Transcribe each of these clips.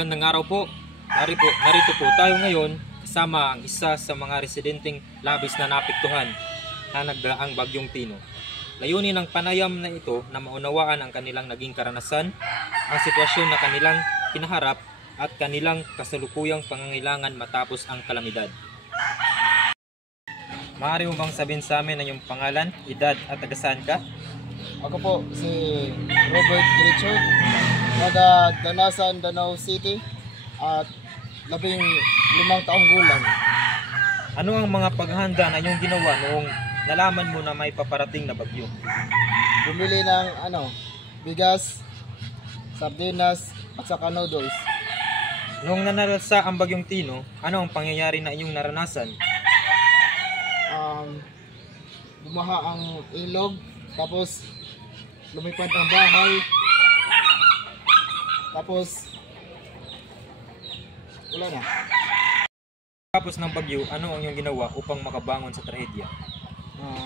Magandang araw po. Narito po tayo ngayon kasama ang isa sa mga residenteng labis na naapektuhan na nagdaang Bagyong Tino. Layunin ng panayam na ito na maunawaan ang kanilang naging karanasan, ang sitwasyon na kanilang kinaharap at kanilang kasalukuyang pangangailangan matapos ang kalamidad. Maaari mo bang sabihin sa amin ang iyong pangalan, edad at tagasaan ka? Ako po si Robert Richard, taga Danasan, Danau City at 15 taong gulang. Ano ang mga paghahanda na iyong ginawa noong nalaman mo na may paparating na bagyo? Bumili ng bigas, sardinas at saka noodles. Noong nanalasa ang Bagyong Tino, ano ang pangyayari na inyong naranasan? Bumaha ang ilog, tapos lumipad ang bahay, tapos wala na. Tapos ng bagyo, ano ang iyong ginawa upang makabangon sa trahedya?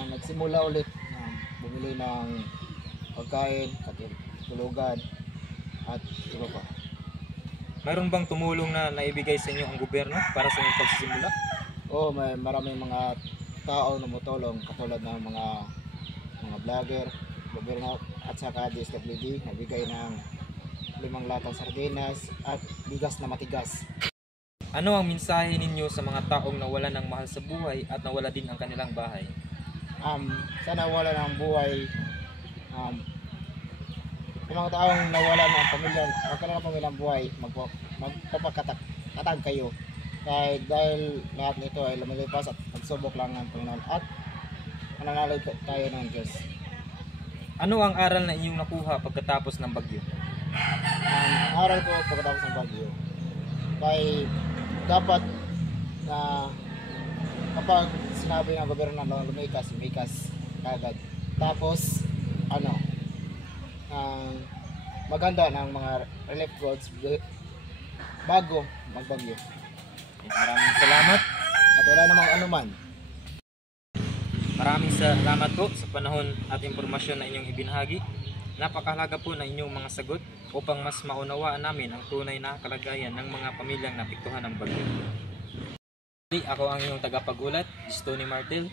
Nagsimula ulit bumili ng pagkain, tulugan at iba pa. Mayroon bang tumulong na naibigay sa inyo ang gobyerno para sa inyong pagsisimula? Oo, may maraming mga tao na tumutulong, katulad ng mga vlogger, gobyerno at saka DSWD, nabigay ng 5 latang sardinas at bigas na matigas. Ano ang mensahe ninyo sa mga taong nawalan ng mahal sa buhay at nawala din ang kanilang bahay? Sana wala ng buhay, yung mga taong nawalan ng pamilya, magkaroon ng pamilyang buhay, magpapakatag kayo. Dahil lahat nito ay lumilipas at pagsubok lang ng Panginoon at mananalig tayo ng Diyos. Ano ang aral na inyong nakuha pagkatapos ng bagyo? Ang aral ko pagkatapos ng bagyo ay dapat na kapag sinabi ng gobyerno na lumikas kagad. Tapos maganda ng mga relief goods bago magbagyo. Maraming salamat. At wala namang anuman. Maraming salamat po sa panahon at impormasyon na inyong ibinahagi. Napakahalaga po na inyong mga sagot upang mas maunawaan namin ang tunay na kalagayan ng mga pamilyang napektuhan ng bagyo. Ako ang inyong tagapagulat, Tony Martel.